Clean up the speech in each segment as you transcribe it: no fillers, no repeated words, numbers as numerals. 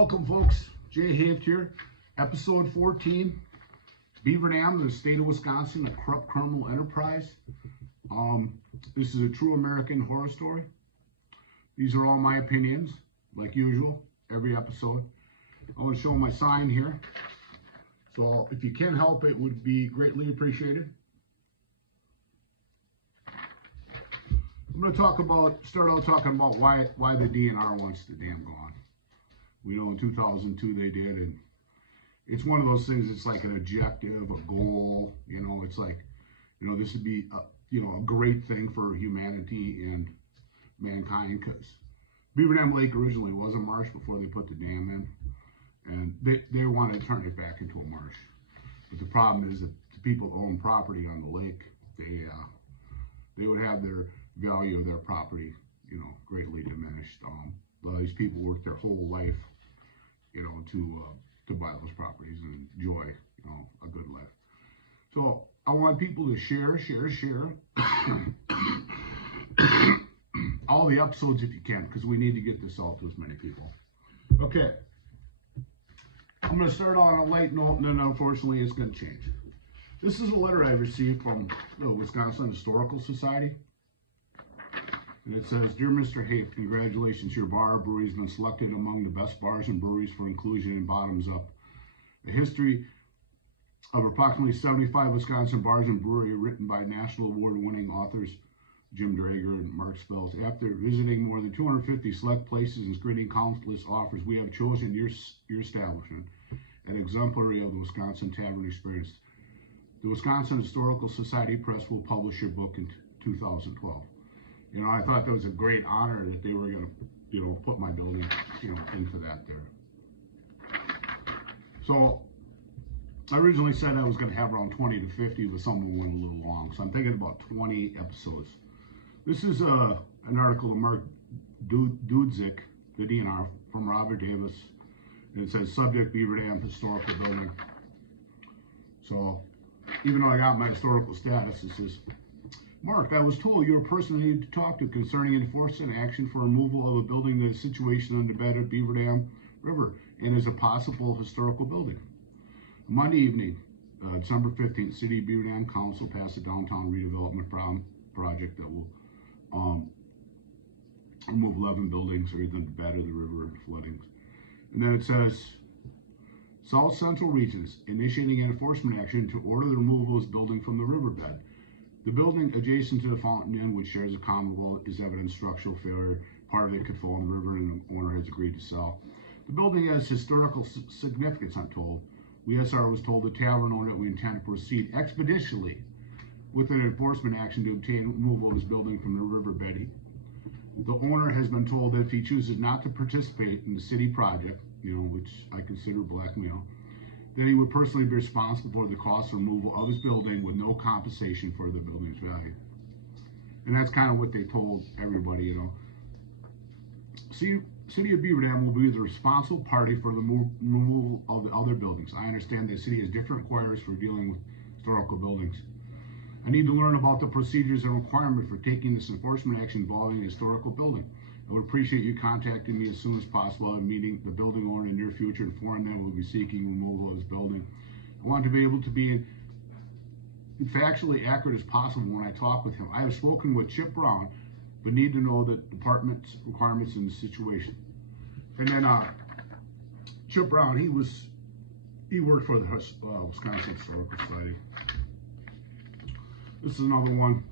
Welcome, folks. Jay Haft here. Episode 14, Beaver Dam, the state of Wisconsin, a corrupt criminal enterprise. This is a true American horror story. These are all my opinions, like usual, every episode. I want to show my sign here. So if you can help, it would be greatly appreciated. I'm going to start out talking about why the DNR wants the dam gone. We know in 2002 they did, and it's one of those things. It's like an objective, a goal. You know, it's like, this would be a great thing for humanity and mankind, because Beaver Dam Lake originally was a marsh before they put the dam in, and they wanted to turn it back into a marsh. But the problem is that the people who own property on the lake, they would have their value of their property, greatly diminished. A lot of these people work their whole life, to buy those properties and enjoy, a good life. So I want people to share all the episodes if you can, because we need to get this out to as many people. Okay, I'm going to start on a light note, and then unfortunately it's going to change. This is a letter I received from the Wisconsin Historical Society. And it says, "Dear Mr. Haft, congratulations, your bar or brewery has been selected among the best bars and breweries for inclusion in Bottoms Up. A history of approximately 75 Wisconsin bars and brewery written by national award-winning authors Jim Drager and Mark Spells. After visiting more than 250 select places and screening countless offers, we have chosen your establishment, an exemplary of the Wisconsin tavern experience. The Wisconsin Historical Society Press will publish your book in 2012. I thought that was a great honor that they were going to, put my building, into that there. So I originally said I was going to have around 20 to 50, but some of them went a little long. So I'm thinking about 20 episodes. This is an article of Mark Dudzik, the DNR, from Robert Davis. And it says, subject Beaver Dam Historical Building. So even though I got my historical status, it says, Mark, I was told you're a person I need to talk to concerning enforcement action for removal of a building that is situated on the bed of Beaver Dam River and is a possible historical building. Monday evening, December 15th, City of Beaver Dam Council passed a downtown redevelopment project that will remove 11 buildings or either the bed of the river and floodings. And then it says, South Central Regions initiating an enforcement action to order the removal of this building from the riverbed. The building adjacent to the Fountain Inn, which shares a common wall, is evident structural failure. Part of it could fall in the river, and the owner has agreed to sell. The building has historical significance, I'm told. We SR was told the tavern owner that we intend to proceed expeditiously with an enforcement action to obtain removal of his building from the riverbed. The owner has been told that if he chooses not to participate in the city project, which I consider blackmail, then he would personally be responsible for the cost of removal of his building with no compensation for the building's value. And that's kind of what they told everybody, City of Beaver Dam will be the responsible party for the removal of the other buildings. I understand the city has different requirements for dealing with historical buildings. I need to learn about the procedures and requirements for taking this enforcement action involving a historical building. I would appreciate you contacting me as soon as possible and meeting the building owner in the near future, informing them we'll be seeking removal of his building. I want to be able to be factually accurate as possible when I talk with him. I have spoken with Chip Brown, but need to know the department's requirements in the situation." And then Chip Brown, he worked for the Wisconsin Historical Society. This is another one.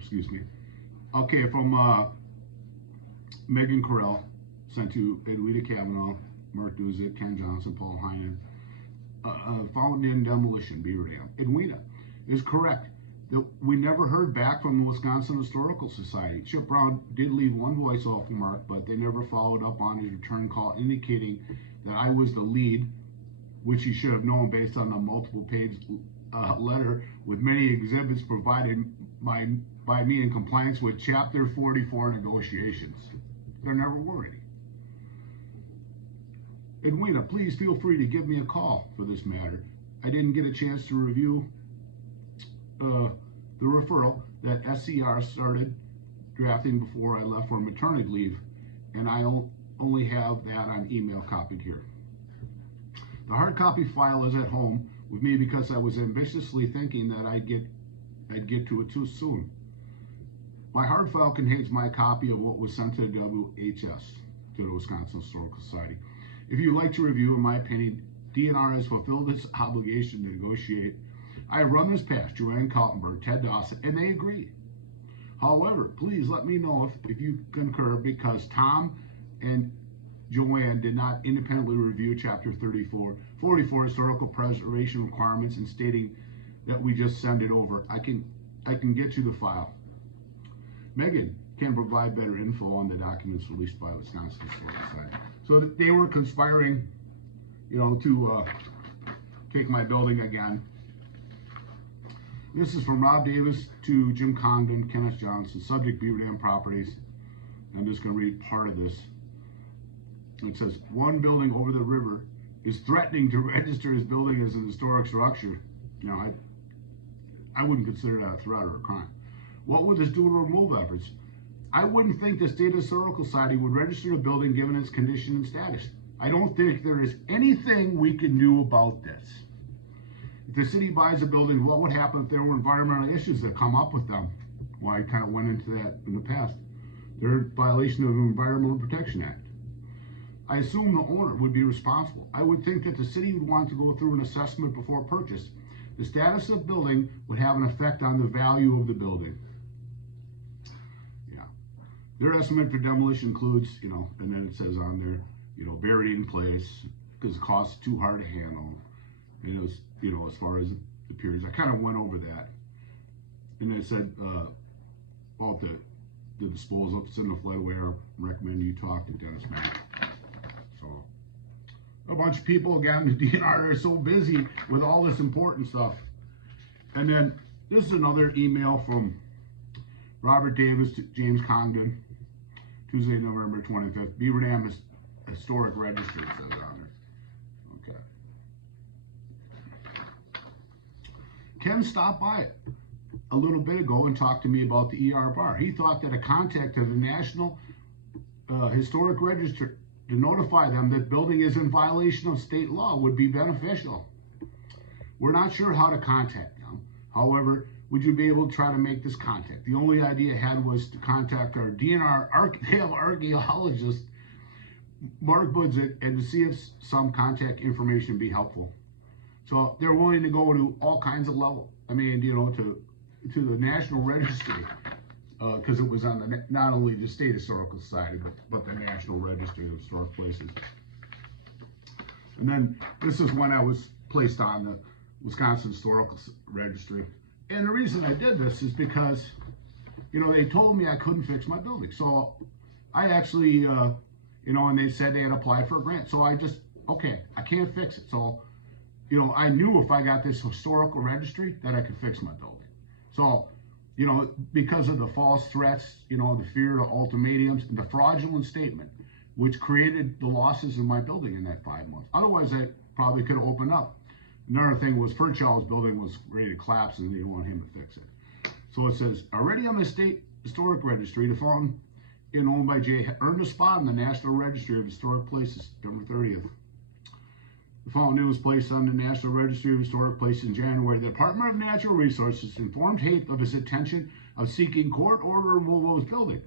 Excuse me. Okay, from Megan Correll, sent to Edwina Kavanaugh, Mark Dudzik, Ken Johnson, Paul Heinen. Fountain Inn demolition, Beaver Dam. Edwina is correct that we never heard back from the Wisconsin Historical Society. Chip Brown did leave one voice-off remark, but they never followed up on his return call indicating that I was the lead, which he should have known based on the multiple-page letter with many exhibits provided by me in compliance with Chapter 44 negotiations. There never were any. Edwina, please feel free to give me a call for this matter. I didn't get a chance to review the referral that SCR started drafting before I left for maternity leave and I only have that on email copied here. The hard copy file is at home with me because I was ambitiously thinking that I'd get to it too soon. My hard file contains my copy of what was sent to WHS, to the Wisconsin Historical Society. If you'd like to review, in my opinion, DNR has fulfilled its obligation to negotiate. I run this past Joanne Kaltenberg, Ted Dawson, and they agree. However, please let me know if you concur, because Tom and Joanne did not independently review Chapter 44 historical preservation requirements, and stating that we just send it over. I can get you the file. Megan can provide better info on the documents released by Wisconsin Historical Society. So they were conspiring, to take my building again. This is from Rob Davis to Jim Congdon, Kenneth Johnson, subject Beaver Dam properties. I'm just going to read part of this. It says, one building over the river is threatening to register his building as an historic structure. I wouldn't consider that a threat or a crime. What would this do to remove efforts? I wouldn't think the State Historical Society would register a building given its condition and status. I don't think there is anything we can do about this. If the city buys a building, what would happen if there were environmental issues that come up with them? Well, I kind of went into that in the past. They're in violation of the Environmental Protection Act. I assume the owner would be responsible. I would think that the city would want to go through an assessment before purchase. The status of the building would have an effect on the value of the building. Yeah. Their estimate for demolition includes, and then it says on there, buried in place because the cost is too hard to handle. And it was, as far as the periods, I kind of went over that. And they said about the disposal, if it's in the floodway, I recommend you talk to Dennis Mack. So, a bunch of people, again, the DNR are so busy with all this important stuff. And then this is another email from Robert Davis to James Congdon, Tuesday, November 25th. Beaver Dam is historic register, it says on there. Ken stopped by a little bit ago and talked to me about the ER bar. He thought that a contact to the National Historic Register to notify them that building is in violation of state law would be beneficial. We're not sure how to contact them. However, would you be able to try to make this contact? The only idea I had was to contact our DNR archaeologist, Mark Budzik, and to see if some contact information would be helpful. So they're willing to go to all kinds of levels. I mean, to the National Registry, because it was on not only the State Historical Society, but the National Registry of Historic Places. And then this is when I was placed on the Wisconsin Historical Registry. And the reason I did this is because, they told me I couldn't fix my building. So I actually, and they said they had applied for a grant. So I just, okay, I can't fix it. So, I knew if I got this historical registry that I could fix my building. So, because of the false threats, the fear of ultimatums, and the fraudulent statement, which created the losses in my building in that 5 months. Otherwise, I probably could have opened up. Another thing was Furchall's building was ready to collapse and they didn't want him to fix it. So it says, already on the State Historic Registry, the fountain owned by Jay earned a spot in the National Registry of Historic Places, September 30th. The fountain was placed on the National Registry of Historic Places in January. The Department of Natural Resources informed Hape of his intention of seeking court order removal of his building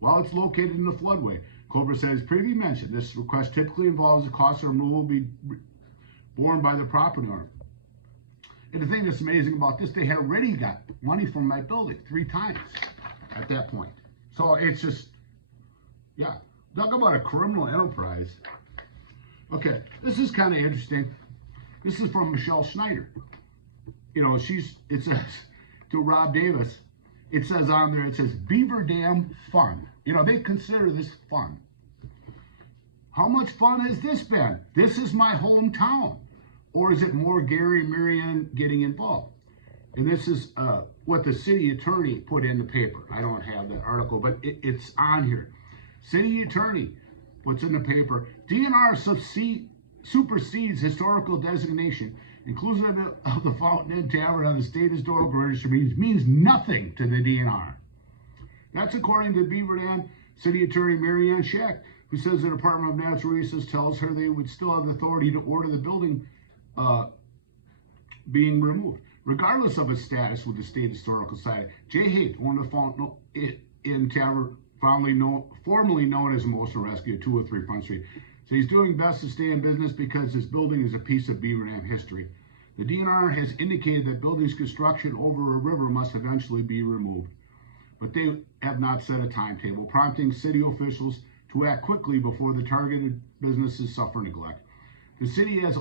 while it's located in the floodway. Cobra said, as previously mentioned, this request typically involves the cost of removal be borne by the property owner. And the thing that's amazing about this, they had already got money from my building 3 times at that point. So it's just, yeah, talk about a criminal enterprise. Okay, this is kind of interesting. This is from Michelle Schneider. It says to Rob Davis, it says on there, it says Beaver Dam fun. They consider this fun. How much fun has this been? This is my hometown. Or is it more Gary and Marianne getting involved? And this is what the city attorney put in the paper. I don't have the article, but it's on here. City attorney, what's in the paper, DNR supersedes historical designation. Inclusion of the Fountain Inn Tavern on the State Historical Registry means nothing to the DNR. That's according to the Beaver Dam City Attorney Mary Ann Shack, who says the Department of Natural Resources tells her they would still have the authority to order the building being removed, regardless of its status with the State Historical Society. Jay Haight, one of the found in Tavern, formerly known as Moser Rescue at 203 Front Street, so he's doing best to stay in business because this building is a piece of Beaver Dam history. The DNR has indicated that buildings construction over a river must eventually be removed, but they have not set a timetable, prompting city officials to act quickly before the targeted businesses suffer neglect. The city has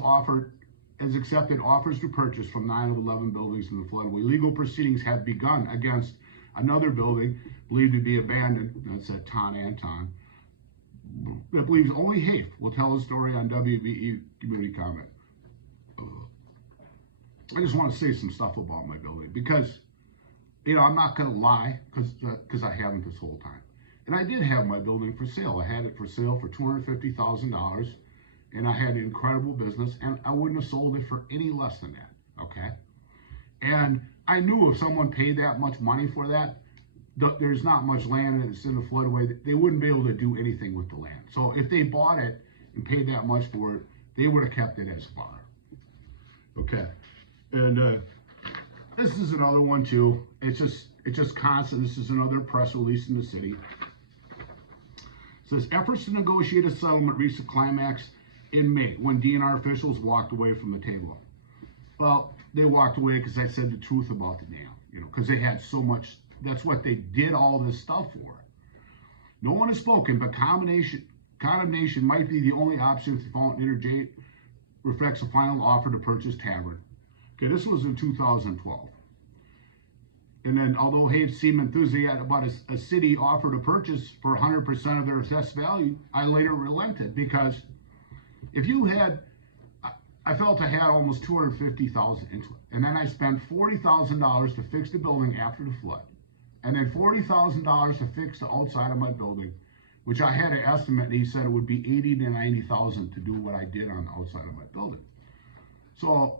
accepted offers to purchase from 9 of 11 buildings in the floodway. Legal proceedings have begun against another building believed to be abandoned. That's at Ton Anton. That believes only Hafe will tell his story on WBE Community Comment. I just want to say some stuff about my building because, you know, I'm not going to lie because I haven't this whole time. And I did have my building for sale. I had it for sale for $250,000, and I had an incredible business, and I wouldn't have sold it for any less than that, okay? And I knew if someone paid that much money for that, there's not much land and it's in the floodway, they wouldn't be able to do anything with the land. So if they bought it and paid that much for it, they would have kept it as fodder. Okay, and this is another one too. It's just constant. This is another press release in the city. It says efforts to negotiate a settlement reached a climax in May when DNR officials walked away from the table. Well, they walked away because I said the truth about the dam, you know, because they had so much. That's what they did all this stuff for. No one has spoken, but condemnation might be the only option if the Fountain Interjay reflects a final offer to purchase Tavern. Okay, this was in 2012. And then, although Hafe seemed enthusiastic about a city offer to purchase for 100% of their assessed value, I later relented because if you had, I felt I had almost $250,000 into it, and then I spent $40,000 to fix the building after the flood, and then $40,000 to fix the outside of my building, which I had an estimate, and he said it would be $80,000 to $90,000 to do what I did on the outside of my building. So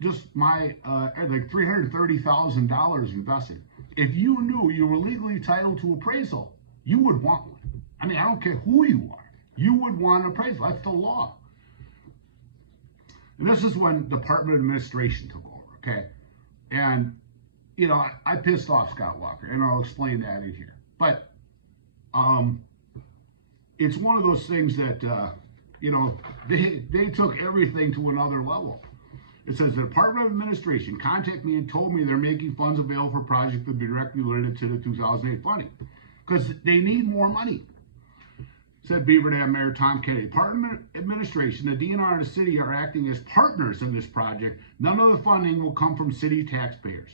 just my like $330,000 invested. If you knew you were legally entitled to appraisal, you would want one. I mean, I don't care who you are, you would want an appraisal. That's the law. And this is when Department of Administration took over, okay? And, you know, I pissed off Scott Walker, and I'll explain that in here. But it's one of those things that, you know, they took everything to another level. It says the Department of Administration contacted me and told me they're making funds available for projects that be directly related to the 2008 funding because they need more money. Said Beaver Dam Mayor Tom Kennedy. Department Administration, the DNR and the city are acting as partners in this project. None of the funding will come from city taxpayers.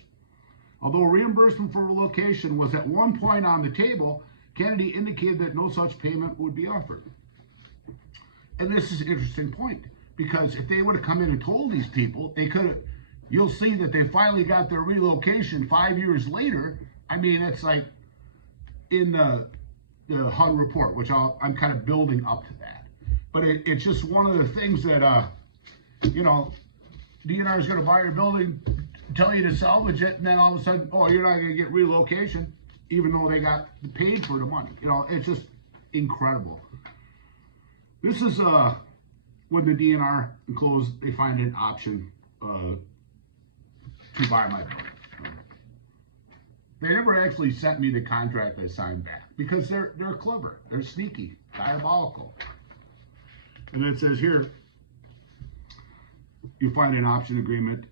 Although reimbursement for relocation was at one point on the table, Kennedy indicated that no such payment would be offered. And this is an interesting point, because if they would have come in and told these people, they could have, you'll see that they finally got their relocation 5 years later. I mean, it's like in the HUD report, which I'm kind of building up to that. But it's just one of the things that, you know, DNR is going to buy your building, tell you to salvage it, and then all of a sudden, oh, you're not going to get relocation, even though they got paid for the money. You know, it's just incredible. This is when the DNR enclosed, they find an option to buy my building. They never actually sent me the contract I signed back because they're clever, they're sneaky, diabolical. And it says here, you find an option agreement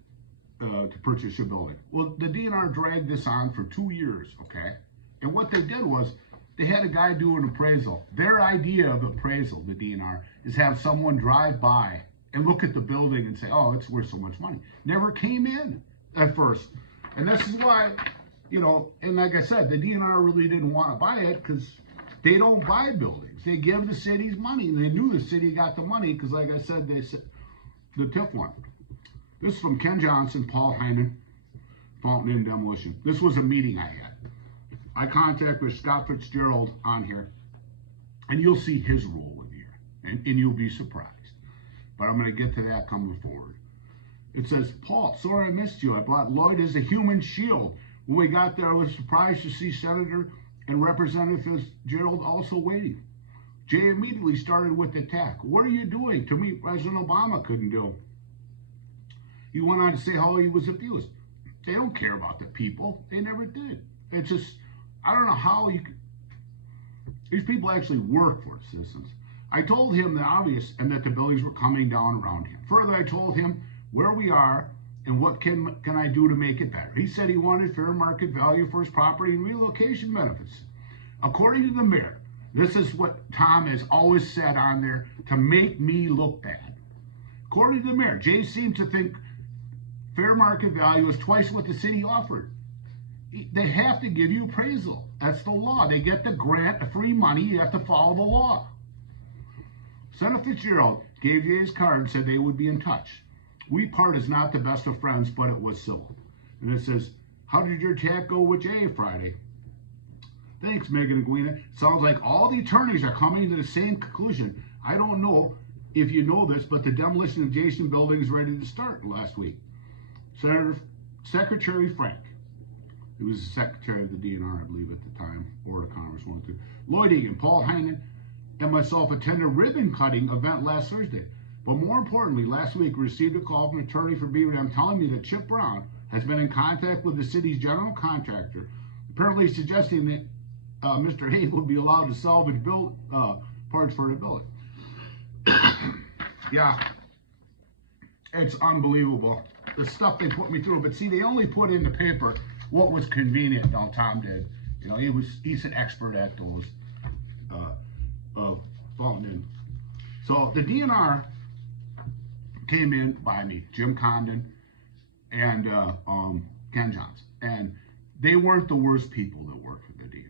to purchase your building. Well, the DNR dragged this on for 2 years, okay? And what they did was, they had a guy do an appraisal. Their idea of appraisal, the DNR, is have someone drive by and look at the building and say, oh, it's worth so much money. Never came in at first. And this is why, you know, and like I said, the DNR really didn't want to buy it because they don't buy buildings. They give the cities money, and they knew the city got the money because, like I said, they said the TIF one. This is from Ken Johnson, Paul Hyman, Fountain and Demolition. This was a meeting I had. I contacted Scott Fitzgerald on here, and you'll see his role in here, and you'll be surprised. But I'm going to get to that coming forward. It says, Paul, sorry I missed you. I bought Lloyd as a human shield. When we got there, I was surprised to see Senator and Representative Fitzgerald also waiting. Jay immediately started with the attack. What are you doing to me President Obama couldn't do? He went on to say how he was abused. They don't care about the people. They never did. It's just, I don't know how you could. These people actually work for the citizens. I told him the obvious and that the buildings were coming down around him. Further, I told him where we are and what can I do to make it better. He said he wanted fair market value for his property and relocation benefits. According to the mayor, this is what Tom has always said on there to make me look bad. According to the mayor, Jay seemed to think fair market value is twice what the city offered. They have to give you appraisal. That's the law. They get the grant, the free money. You have to follow the law. Senator Fitzgerald gave Jay his card and said they would be in touch. We part is not the best of friends, but it was civil. And it says, how did your chat go with Jay Friday? Thanks, Megan and Gwina. Sounds like all the attorneys are coming to the same conclusion. I don't know if you know this, but the demolition of adjacent building is ready to start last week. Secretary Frank, he was the secretary of the DNR, I believe, at the time, Board of Commerce, one or two. Lloyd Egan, Paul Heinen, and myself attended a ribbon cutting event last Thursday. But more importantly, last week we received a call from an attorney for Beaver Dam telling me that Chip Brown has been in contact with the city's general contractor, apparently suggesting that Mr. Hayes would be allowed to salvage parts for the building. Yeah, it's unbelievable. The stuff they put me through, but see, they only put in the paper what was convenient. Now Tom did. You know, he's an expert at those falling in. So the DNR came in by me, Jim Condon and Ken Johnson, and they weren't the worst people that worked for the DNR.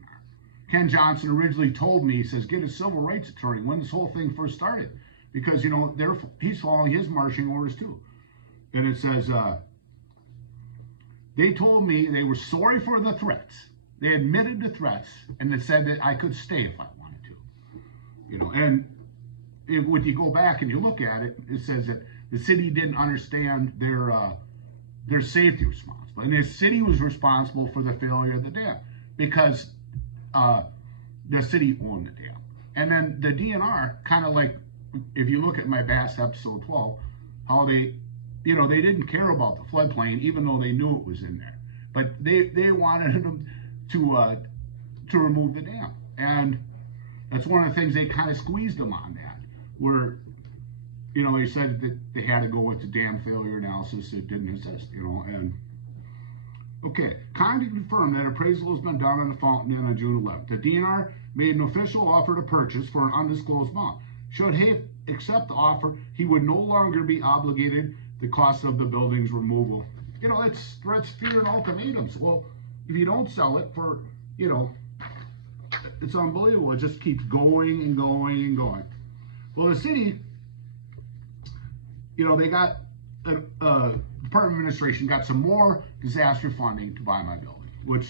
Ken Johnson originally told me, he says, get a civil rights attorney when this whole thing first started, because, you know, he's following his marching orders too. And it says, they told me they were sorry for the threats. They admitted the threats, and they said that I could stay if I wanted to. You know, and when you go back and you look at it, it says that the city didn't understand their safety response. And the city was responsible for the failure of the dam because the city owned the dam. And then the DNR, kind of like, if you look at my Bass episode 12, how they, you know, they didn't care about the floodplain, even though they knew it was in there. But they wanted them to remove the dam. And that's one of the things they kind of squeezed them on that, where, you know, they said that they had to go with the dam failure analysis. It didn't exist, you know. And okay, kindly confirm that appraisal has been done on the fountain inn on June 11th. The DNR made an official offer to purchase for an undisclosed amount. Should he accept the offer, he would no longer be obligated the cost of the building's removal. You know, it's threats, fear, and ultimatums. Well, if you don't sell it for, you know, it's unbelievable. It just keeps going and going and going. Well, the city, you know, they got, Department of Administration got some more disaster funding to buy my building, which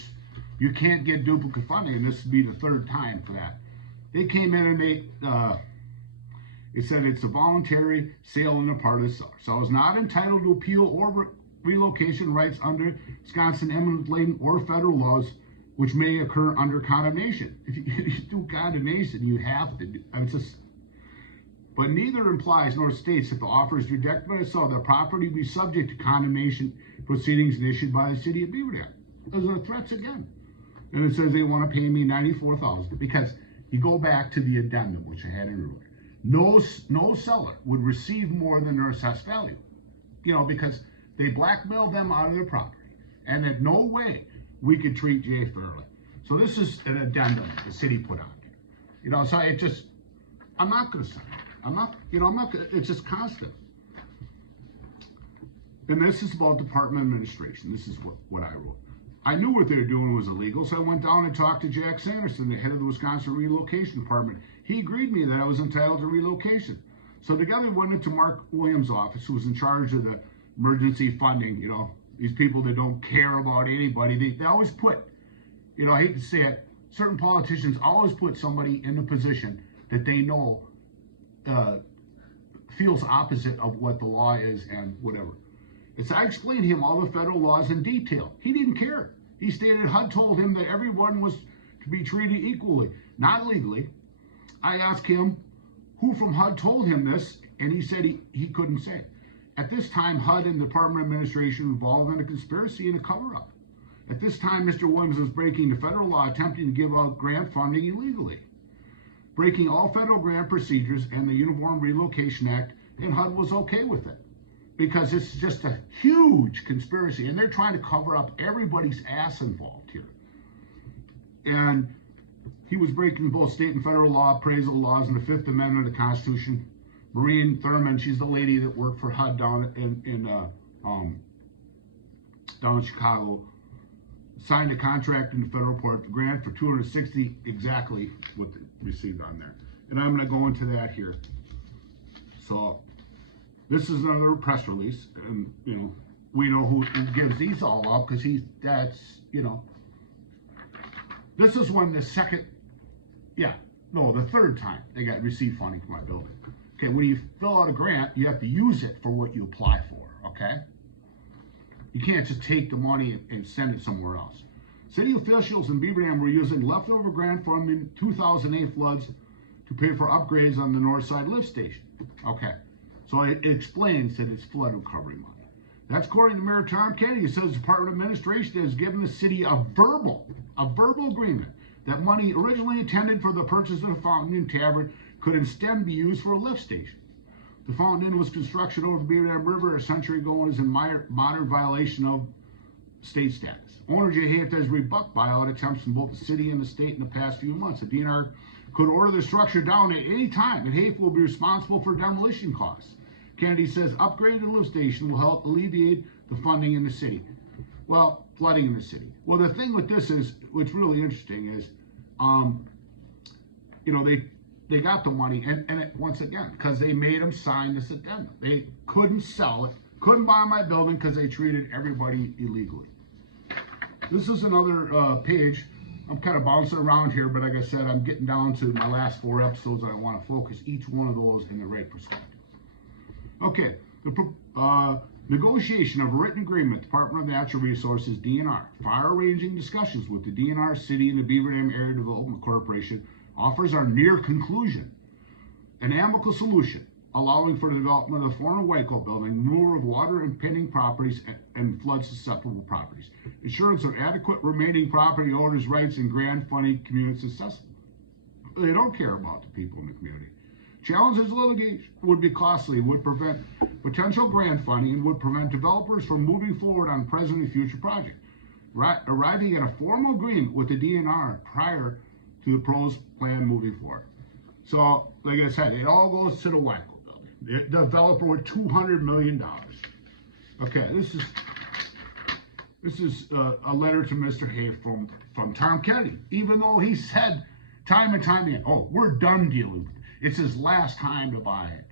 you can't get duplicate funding, and this would be the third time for that. They came in and it said it's a voluntary sale on the part of the seller. So it's not entitled to appeal or relocation rights under Wisconsin eminent domain or federal laws, which may occur under condemnation. If you do condemnation, you have to do, but neither implies nor states that the offer is rejected by the seller, the property be subject to condemnation proceedings issued by the city of Beaver Dam. Those are threats again. And it says they want to pay me $94,000 because you go back to the addendum, which I had in earlier. No seller would receive more than their assessed value, you know, because they blackmailed them out of their property, and in no way we could treat Jay fairly. So this is an addendum the city put on there, you know. So it just, I'm not going to sign it. I'm not gonna, it's just constant. And this is about Department of Administration. This is what I wrote. I knew what they were doing was illegal, so I went down and talked to Jack Sanderson, the head of the Wisconsin Relocation Department. He agreed with me that I was entitled to relocation. So together we went into Mark Williams' office, who was in charge of the emergency funding. You know, these people that don't care about anybody, they always put, you know, I hate to say it, certain politicians always put somebody in a position that they know feels opposite of what the law is and whatever. It's, I explained to him all the federal laws in detail. He didn't care. He stated HUD told him that everyone was to be treated equally, not legally. I asked him who from HUD told him this, and he said he couldn't say. At this time, HUD and the Department of Administration were involved in a conspiracy and a cover-up. At this time, Mr. Williams was breaking the federal law, attempting to give out grant funding illegally, breaking all federal grant procedures and the Uniform Relocation Act, and HUD was okay with it because it's just a huge conspiracy, and they're trying to cover up everybody's ass involved here. And he was breaking both state and federal law, appraisal laws, and the Fifth Amendment of the Constitution. Maureen Thurman, she's the lady that worked for HUD down in Chicago, signed a contract in the federal court, the grant for $260, exactly what they received on there. And I'm going to go into that here. So this is another press release, and you know, we know who gives these all up because this is when the third time they got received funding for my building. Okay, when you fill out a grant, you have to use it for what you apply for, okay? You can't just take the money and send it somewhere else. City officials in Beaver Dam were using leftover grant from the 2008 floods to pay for upgrades on the north side lift station. Okay, so it explains that it's flood recovery money. That's according to Mayor Tom Kennedy. It says the Department of Administration has given the city a verbal agreement that money originally intended for the purchase of a fountain and tavern could instead be used for a lift station. The fountain was construction over the Beaver Dam River a century ago and is in modern violation of state status. Owner Jay Haft has rebuffed buyout attempts from both the city and the state in the past few months. The DNR could order the structure down at any time, and Haft will be responsible for demolition costs. Kennedy says upgrading the lift station will help alleviate the funding in the city. Well, flooding in the city. Well, the thing with this is, what's really interesting is, they got the money, and once again, because they made them sign this addendum. They couldn't sell it, couldn't buy my building because they treated everybody illegally. This is another page. I'm kind of bouncing around here, but like I said, I'm getting down to my last 4 episodes, and I want to focus each one of those in the right perspective. Okay, the negotiation of a written agreement, Department of Natural Resources, DNR, far-ranging discussions with the DNR City and the Beaver Dam Area Development Corporation offers are near conclusion. An amicable solution allowing for the development of the former Waco building, removal of water impeding properties and flood susceptible properties, assurance of adequate remaining property owners' rights and grant funding communities accessible. They don't care about the people in the community. Challenges of litigation would be costly, would prevent potential grant funding, and would prevent developers from moving forward on present and future projects. Arriving at a formal agreement with the DNR prior to the proposed plan moving forward. So, like I said, it all goes to the Waco building. The developer with $200 million. Okay, this is a letter to Mr. Haft from Tom Kennedy. Even though he said time and time again, oh, we're done dealing with it. It's his last time to buy it.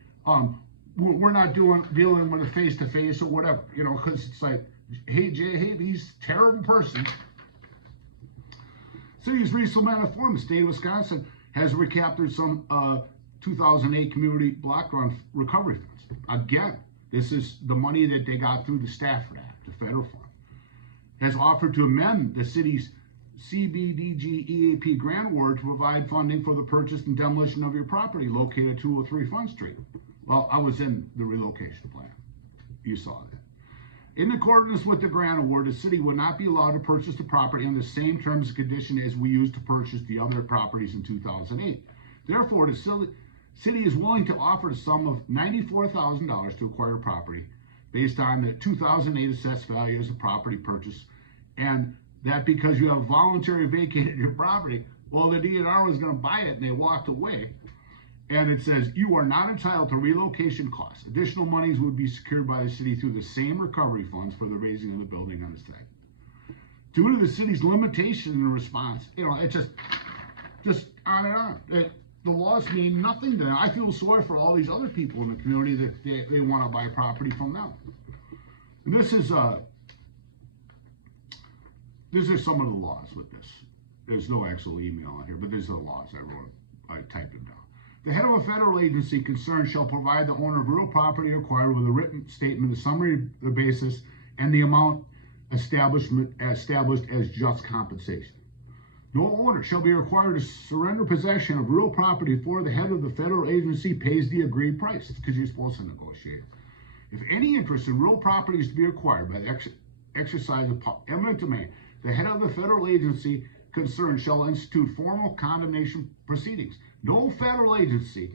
We're not dealing with a face-to-face or whatever, because it's like, hey, Jay, he's a terrible person. City's recently informed the state of Wisconsin has recaptured some 2008 community block grant recovery funds. Again, this is the money that they got through the Stafford Act, the federal fund. Has offered to amend the city's CBDG EAP grant award to provide funding for the purchase and demolition of your property located at 203 Front Street. Well, I was in the relocation plan. You saw that. In accordance with the grant award, the city would not be allowed to purchase the property on the same terms and conditions as we used to purchase the other properties in 2008. Therefore, the city is willing to offer a sum of $94,000 to acquire property based on the 2008 assessed value as a property purchase, and that because you have voluntarily vacated your property, well, the DNR was going to buy it and they walked away. And it says, you are not entitled to relocation costs. Additional monies would be secured by the city through the same recovery funds for the raising of the building on the site. Due to the city's limitation in response, it's just on and on. The laws mean nothing to them. I feel sorry for all these other people in the community that they want to buy property from them. And this is these are some of the laws with this. There's no actual email on here, but these are the laws I typed them down. The head of a federal agency concerned shall provide the owner of real property acquired with a written statement, a summary of the basis, and the amount established as just compensation. No owner shall be required to surrender possession of real property before the head of the federal agency pays the agreed price, because you're supposed to negotiate. If any interest in real property is to be acquired by the exercise of eminent domain, the head of the federal agency concerned shall institute formal condemnation proceedings. No federal agency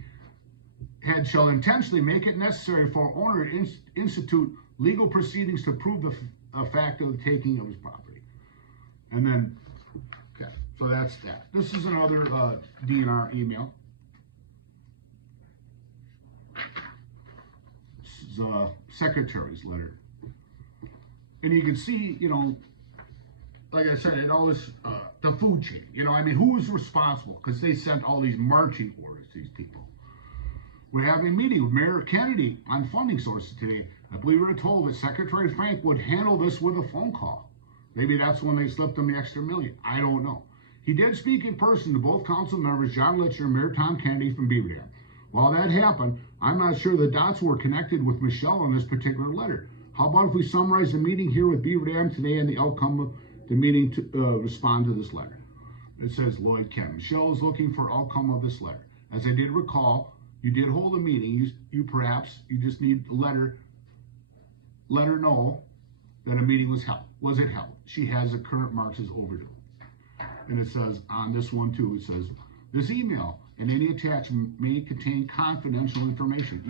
head shall intentionally make it necessary for owner to institute legal proceedings to prove the fact of the taking of his property. And then, okay, so that's that. This is another DNR email. This is a secretary's letter. And you can see, you know, like I said, it always, the food chain, you know, I mean, who was responsible? Because they sent all these marching orders to these people. We're having a meeting with Mayor Kennedy on funding sources today. I believe we were told that Secretary Frank would handle this with a phone call. Maybe that's when they slipped him the extra $1 million. I don't know. He did speak in person to both council members, John Litcher and Mayor Tom Kennedy from Beaver Dam. While that happened, I'm not sure the dots were connected with Michelle on this particular letter. How about if we summarize the meeting here with Beaver Dam today and the outcome of the meeting to respond to this letter? It says Lloyd Kent. Michelle is looking for outcome of this letter. As I did recall, you did hold a meeting. You just need a letter. Let her know that a meeting was held. Was it held? She has the current marks as overdue. And it says on this one too, it says, this email and any attachment may contain confidential information.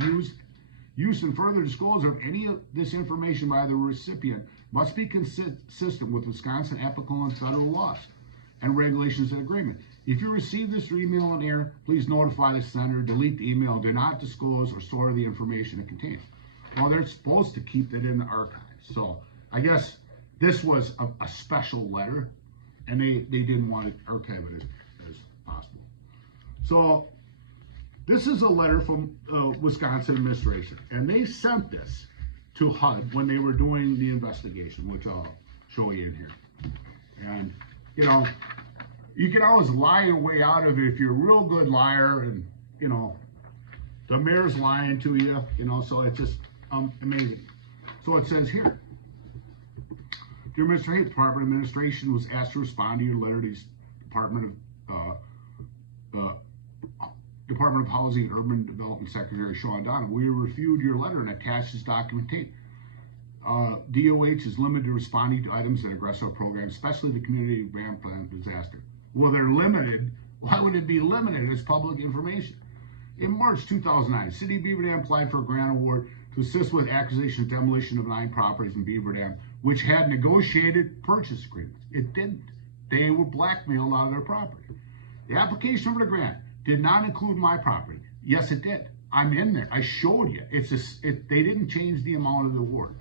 Use and further disclosure of any of this information by the recipient must be consistent with Wisconsin applicable and federal laws and regulations and agreement. If you receive this email on air, please notify the sender, delete the email, do not disclose or store the information it contains. Well, they're supposed to keep it in the archives. So I guess this was a special letter, and they didn't want to archive it as possible. So this is a letter from Wisconsin administration, and they sent this to HUD when they were doing the investigation, which I'll show you in here. And, you know, you can always lie your way out of it if you're a real good liar, and, you know, the mayor's lying to you, you know, so it's just amazing. So it says here, Dear Mr. Hay, Department of Administration was asked to respond to your letter to the Department of Housing and Urban Development Secretary Sean Donovan. We reviewed your letter and attached this documentation. DOH is limited to responding to items that aggress our program, especially the community ramp plan disaster. Well, they're limited. Why would it be limited? It's public information. In March 2009, City of Beaver Dam applied for a grant award to assist with acquisition and demolition of 9 properties in Beaver Dam, which had negotiated purchase agreements. It didn't. They were blackmailed out of their property. The application for the grant did not include my property. Yes, it did. I'm in there. I showed you. They didn't change the amount of the award.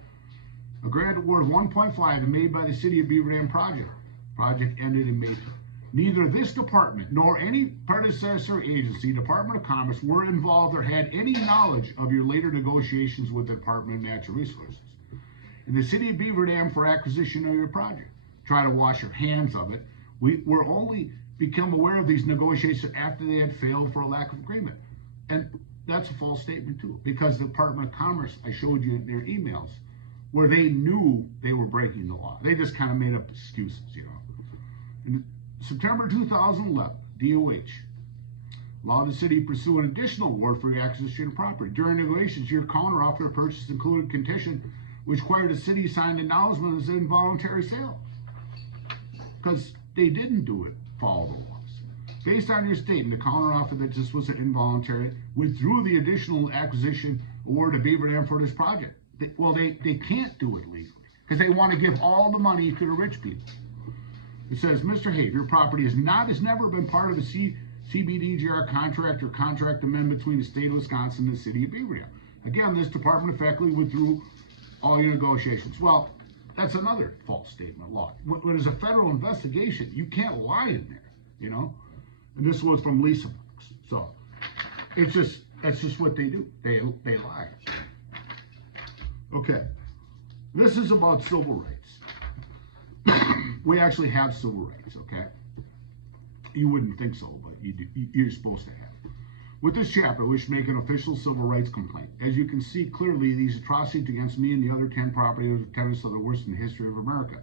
A grant award of 1.5 made by the City of Beaver Dam project. Project ended in May. Neither this department nor any predecessor agency, Department of Commerce, were involved or had any knowledge of your later negotiations with the Department of Natural Resources and the City of Beaver Dam for acquisition of your project. Try to wash your hands of it. We were only become aware of these negotiations after they had failed for a lack of agreement. And that's a false statement too, because the Department of Commerce, I showed you in their emails, where they knew they were breaking the law. They just kind of made up excuses, you know. In September 2011, DOH allowed the city to pursue an additional award for the acquisition of property. During negotiations, your counteroffer of purchase included condition which required the city sign acknowledgement as an involuntary sale, because they didn't do it, follow the laws. Based on your statement, the counteroffer that this was an involuntary withdrew the additional acquisition award to Beaver Dam for this project. They can't do it legally because they want to give all the money to the rich people. It says, Mr. Hay, your property has never been part of the CBDGR contract or contract amendment between the state of Wisconsin and the city of Beaver Dam. Again, this department effectively withdrew all your negotiations. Well, that's another false statement law. When there's a federal investigation, you can't lie in there, you know? And this was from Lisa Brooks. So that's just what they do. They lie. Okay. This is about civil rights. We actually have civil rights, okay? You wouldn't think so, but you're supposed to have. With this chapter, we should make an official civil rights complaint. As you can see clearly, these atrocities against me and the other 10 property owners and tenants are the worst in the history of America.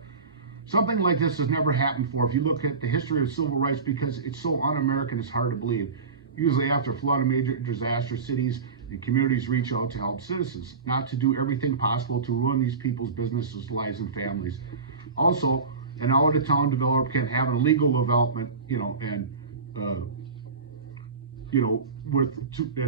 Something like this has never happened before. If you look at the history of civil rights, because it's so un-American, it's hard to believe. Usually after flood and major disaster, cities and communities reach out to help citizens, not to do everything possible to ruin these people's businesses, lives, and families. Also, an out-of-town developer can have an illegal development, and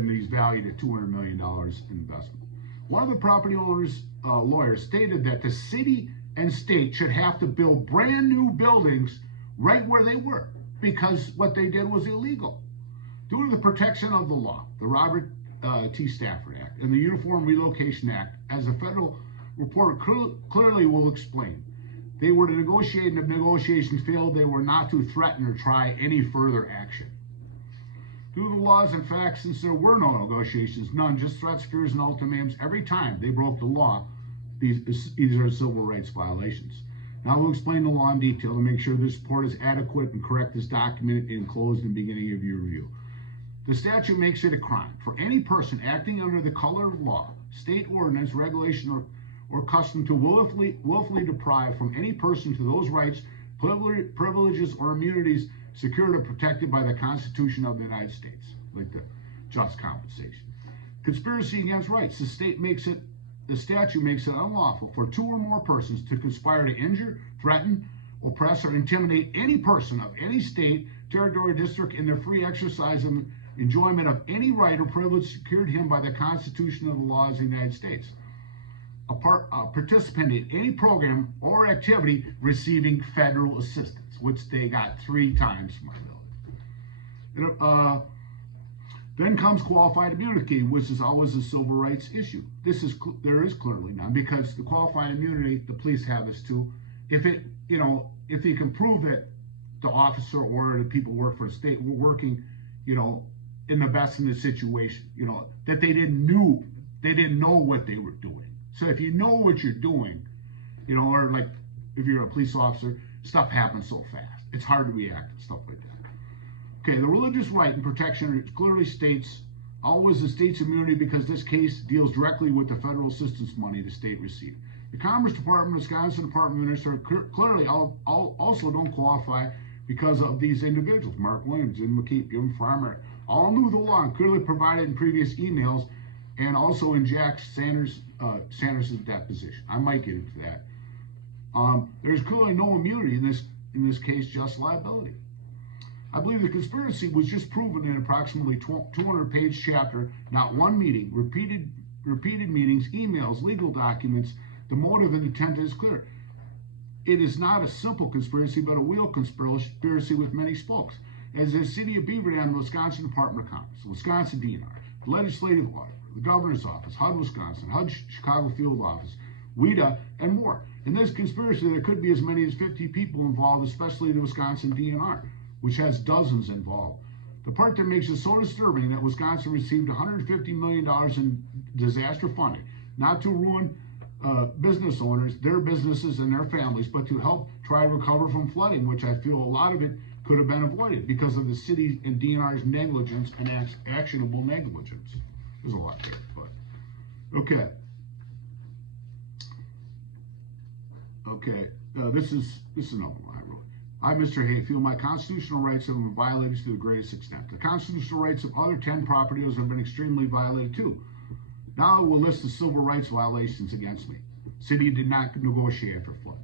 these valued at $200 million in investment. One of the property owners' lawyers stated that the city and state should have to build brand new buildings right where they were, because what they did was illegal. Due to the protection of the law, the Robert T. Stafford Act, and the Uniform Relocation Act, as a federal report clearly will explain, they were to negotiate, and if negotiations failed, they were not to threaten or try any further action. Due to the laws and facts, since there were no negotiations, none, just threats, fears, and ultimatums, every time they broke the law, these are civil rights violations. Now we'll explain the law in detail to make sure this report is adequate and correct as documented and enclosed in the beginning of your review. The statute makes it a crime for any person acting under the color of law, state ordinance, regulation, or custom to willfully deprive from any person to those rights, privileges, or immunities secured or protected by the Constitution of the United States, like the just compensation. Conspiracy against rights. The statute makes it unlawful for two or more persons to conspire to injure, threaten, oppress, or intimidate any person of any state, territory, or district in their free exercise and enjoyment of any right or privilege secured him by the Constitution of the laws of the United States. A participant in any program or activity receiving federal assistance, which they got 3 times my village. Then comes qualified immunity, which is always a civil rights issue. There is clearly none, because the qualified immunity, the police have this too. If you can prove that the officer or the people who work for the state were working, in the best in the situation, that they didn't know what they were doing. So if you know what you're doing, or like if you're a police officer, stuff happens so fast. It's hard to react to stuff like that. Okay, the religious right and protection clearly states always the state's immunity, because this case deals directly with the federal assistance money the state received. The Commerce Department, Wisconsin Department of Minister clearly also don't qualify because of these individuals. Mark Williams, Jim McKeep, Jim Farmer, all knew the law and clearly provided in previous emails, and also in Jack Sanders' deposition. I might get into that. There's clearly no immunity in this case, just liability. I believe the conspiracy was just proven in approximately 200-page chapter, not one meeting, repeated meetings, emails, legal documents. The motive and intent is clear. It is not a simple conspiracy, but a wheel conspiracy with many spokes. As the city of Beaver Dam, the Wisconsin Department of Commerce, the Wisconsin DNR, the Legislative Auditor, the Governor's Office, HUD Wisconsin, HUD Chicago Field Office, WIDA, and more. In this conspiracy, there could be as many as 50 people involved, especially the Wisconsin DNR, which has dozens involved. The part that makes it so disturbing that Wisconsin received $150 million in disaster funding, not to ruin business owners, their businesses, and their families, but to help try to recover from flooding, which I feel a lot of it could have been avoided because of the city and DNR's negligence and actionable negligence. There's a lot there, but okay. Okay, this is another one I wrote. I, Mr. Hay, feel my constitutional rights have been violated to the greatest extent. The constitutional rights of other 10 property owners have been extremely violated too. Now I will list the civil rights violations against me. City did not negotiate after flood.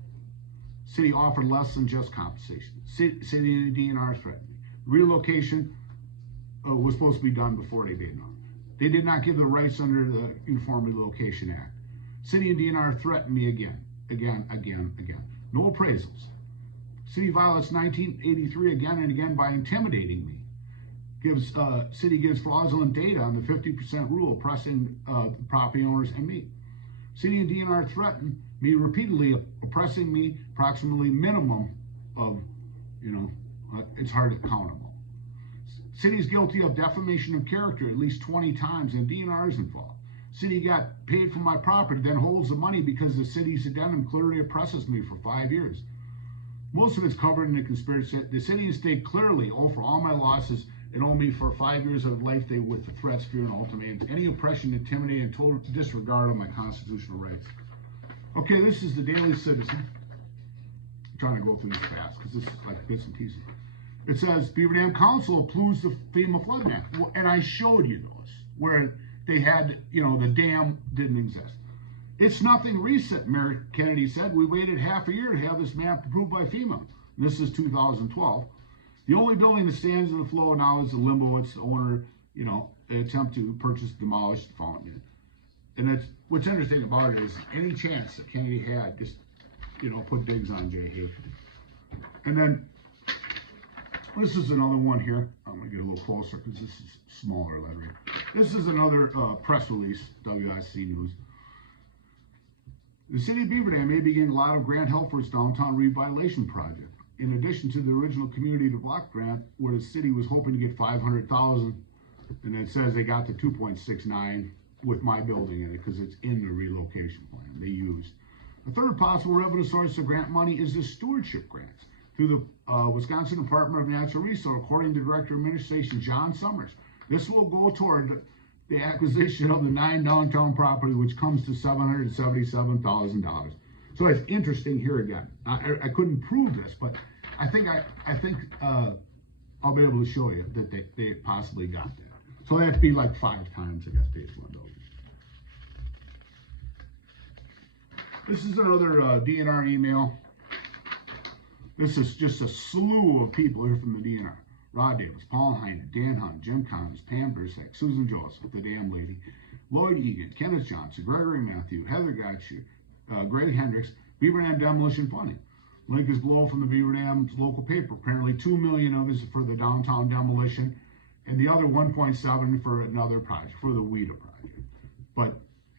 City offered less than just compensation. City and the DNR threatened me. Relocation was supposed to be done before they did not. They did not give the rights under the Uniform Relocation Act. City and DNR threatened me again. No appraisals. City violates 1983 again and again by intimidating me. City gives fraudulent data on the 50% rule, oppressing the property owners and me. City and DNR threatened me repeatedly, oppressing me approximately minimum of, it's hard to count them all. City is guilty of defamation of character at least 20 times, and DNR is involved. City got paid for my property, then holds the money because the city's addendum clearly oppresses me for 5 years. Most of it's covered in the conspiracy. The city and state clearly owe for all my losses and owe me for 5 years of life they with the threats, fear, and ultimatums, any oppression, intimidation, and total disregard of my constitutional rights. Okay, this is the Daily Citizen, trying to go through this fast because this is like bits and pieces. It says Beaver Dam Council approves the FEMA flood map, and I showed you those where they had, you know, the dam didn't exist. It's nothing recent, Mayor Kennedy said. We waited half a year to have this map approved by FEMA. And this is 2012. The only building that stands in the flow now is the limbo. Its owner, you know, they attempt to purchase, demolish the fountain. And that's what's interesting about it is any chance that Kennedy had, just, you know, put digs on Jay Hay. And then this is another one here. I'm gonna get a little closer because this is smaller lettering. This is another press release, WIC News. The city of Beaver Dam may be getting a lot of grant help for its downtown revitalization project. In addition to the original community to block grant, where the city was hoping to get $500,000, and it says they got the 2.69 with my building in it because it's in the relocation plan they used. A third possible revenue source of grant money is the stewardship grants through the Wisconsin Department of Natural Resources, according to Director of Administration John Summers. This will go toward the acquisition of the 9 downtown property, which comes to $777,000. So it's interesting here again. I couldn't prove this, but I think I'll be able to show you that they possibly got that. So that'd be like 5 times, I guess, phase 1 building. This is another DNR email. This is just a slew of people here from the DNR. Rod Davis, Paul Heine, Dan Hunt, Jim Collins, Pam Bursek, Susan Joseph, the Dam Lady, Lloyd Egan, Kenneth Johnson, Gregory Matthew, Heather Gotcher, Greg Hendricks, Beaver Dam demolition funding. Link is below from the Beaver Dam's local paper. Apparently $2 million of it is for the downtown demolition, and the other 1.7 for another project, for the WIDA project. But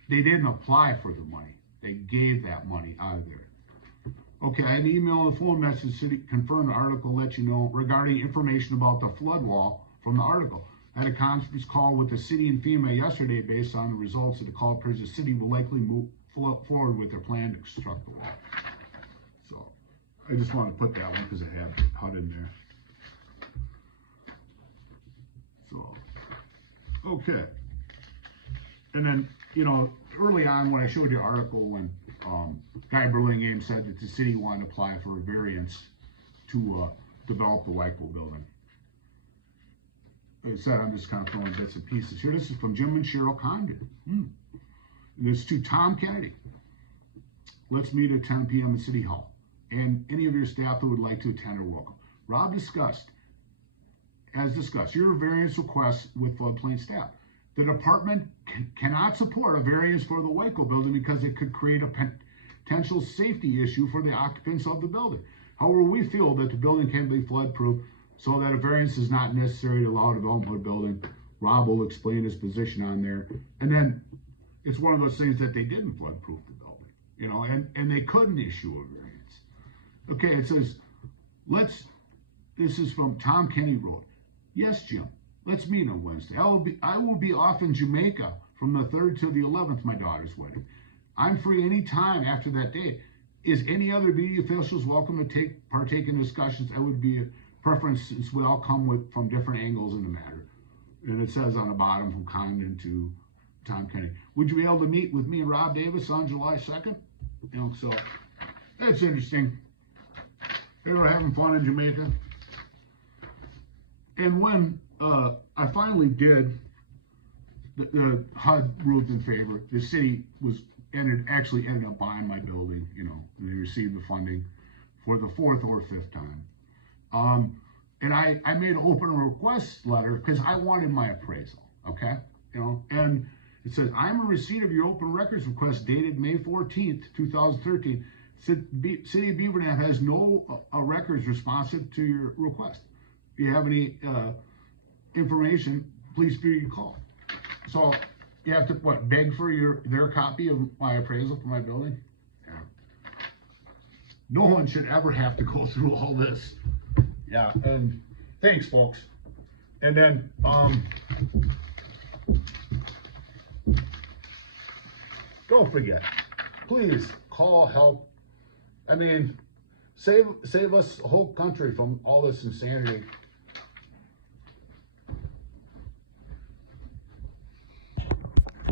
they didn't apply for the money. They gave that money out of there. Okay, I had an email and a phone message. City confirmed the article, let you know regarding information about the flood wall from the article. I had a conference call with the city and FEMA yesterday based on the results of the call. The city will likely move forward with their plan to construct the wall. So I just want to put that one because it had HUD in there. So, okay. And then, you know, early on when I showed you the article when Guy Burlingame said that the city wanted to apply for a variance to develop the Wyco building. Like I said, I'm just kind of throwing bits and pieces here. This is from Jim and Cheryl Condon. And this is to Tom Kennedy. Let's meet at 10 p.m. at City Hall. And any of your staff who would like to attend are welcome. Rob as discussed, your variance request with floodplain staff. The department cannot support a variance for the Wyco building because it could create a potential safety issue for the occupants of the building. However, we feel that the building can be flood-proof so that a variance is not necessary to allow development of the building. Rob will explain his position on there. And then it's one of those things that they didn't flood-proof the building, you know, and they couldn't issue a variance. Okay, it says, this is from Tom Kenny Road. Yes, Jim. Let's meet on Wednesday. I will be off in Jamaica from the 3rd to the 11th, my daughter's wedding. I'm free any time after that date. Is any other BD officials welcome to partake in discussions? That would be a preference since we all come from different angles in the matter. And it says on the bottom from Condon to Tom Kennedy. Would you be able to meet with me and Rob Davis on July 2nd? You know, so that's interesting. They were having fun in Jamaica. And when I finally did, the HUD ruled in favor. The city actually ended up buying my building, you know, and they received the funding for the 4th or 5th time. And I made an open request letter because I wanted my appraisal, okay? You know, and it says, I'm a receipt of your open records request dated May 14th, 2013. City of Beaver Dam has no records responsive to your request. If you have any information, please feel free to call. So you have to beg for their copy of my appraisal for my building? Yeah. No one should ever have to go through all this. Yeah, and thanks, folks. And then don't forget, please call help. I mean, save us, the whole country, from all this insanity.